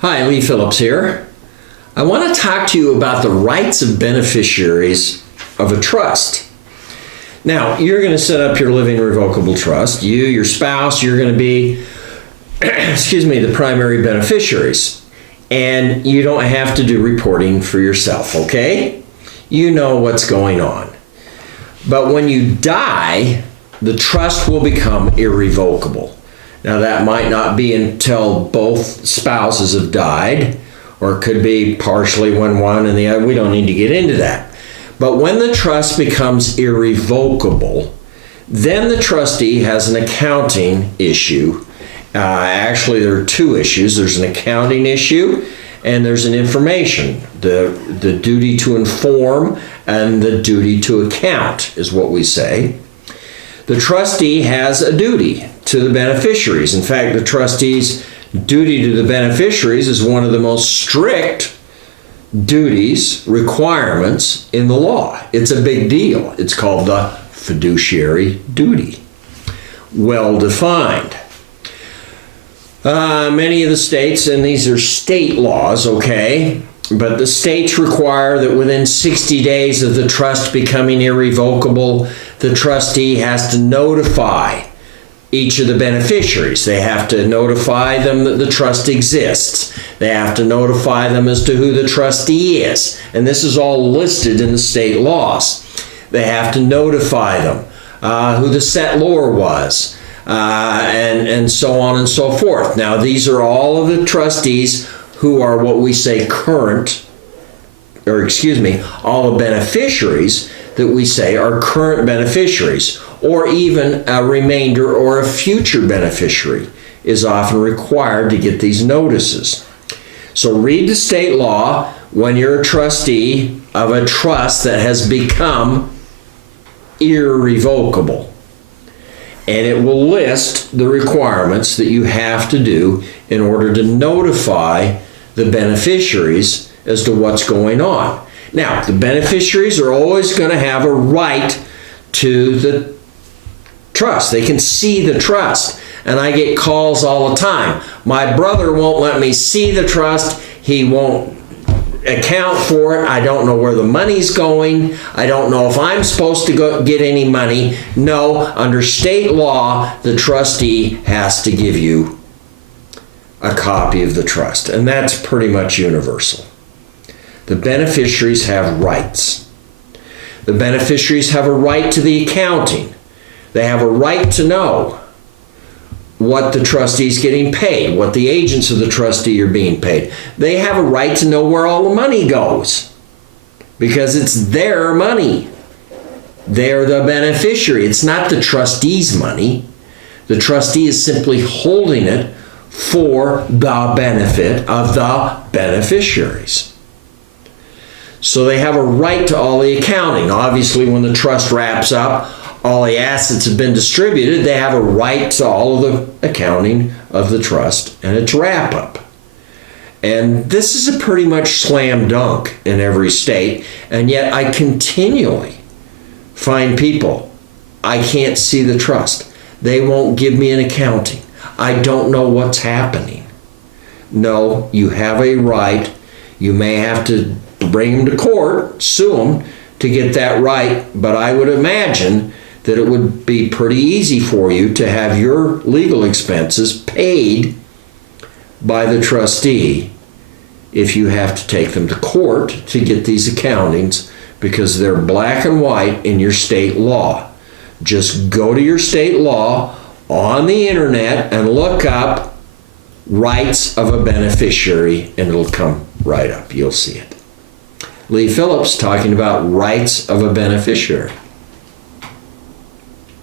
Hi, Lee Phillips here. I want to talk to you about the rights of beneficiaries of a trust. Now, you're going to set up your living revocable trust. You, your spouse, you're going to be, the primary beneficiaries. And you don't have to do reporting for yourself, okay? You know what's going on. But when you die, the trust will become irrevocable. Now, that might not be until both spouses have died, or it could be partially when one and the other. We don't need to get into that. But when the trust becomes irrevocable, then the trustee has an accounting issue. Actually, there are two issues. There's an accounting issue and there's an information. The duty to inform and the duty to account is what we say. The trustee has a duty to the beneficiaries. In fact, the trustee's duty to the beneficiaries is one of the most strict duties, requirements in the law. It's a big deal. It's called the fiduciary duty. Well defined. Many of the states, and these are state laws, okay, but the states require that within 60 days of the trust becoming irrevocable, the trustee has to notify each of the beneficiaries. They have to notify them that the trust exists. They have to notify them as to who the trustee is. And this is all listed in the state laws. They have to notify them who the settlor was, and so on and so forth. Now, these are all of the trustees who are what we say all the beneficiaries that we say are current beneficiaries, or even a remainder or a future beneficiary is often required to get these notices. So read the state law when you're a trustee of a trust that has become irrevocable. And it will list the requirements that you have to do in order to notify the beneficiaries as to what's going on. Now, the beneficiaries are always going to have a right to the trust. They can see the trust. And I get calls all the time. My brother won't let me see the trust. He won't account for it. I don't know where the money's going. I don't know if I'm supposed to go get any money. No, under state law, the trustee has to give you a copy of the trust. And that's pretty much universal. The beneficiaries have rights. The beneficiaries have a right to the accounting. They have a right to know what the trustee's getting paid, what the agents of the trustee are being paid. They have a right to know where all the money goes because it's their money. They're the beneficiary. It's not the trustee's money. The trustee is simply holding it for the benefit of the beneficiaries. So they have a right to all the accounting. Obviously, when the trust wraps up, all the assets have been distributed, they have a right to all of the accounting of the trust and its wrap-up. And this is a pretty much slam dunk in every state, and yet I continually find people, I can't see the trust. They won't give me an accounting. I don't know what's happening. No, you have a right. You may have to bring them to court, sue them to get that right, but I would imagine that it would be pretty easy for you to have your legal expenses paid by the trustee if you have to take them to court to get these accountings, because they're black and white in your state law. Just go to your state law on the internet and look up rights of a beneficiary, and it'll come right up. You'll see it. Lee Phillips talking about rights of a beneficiary.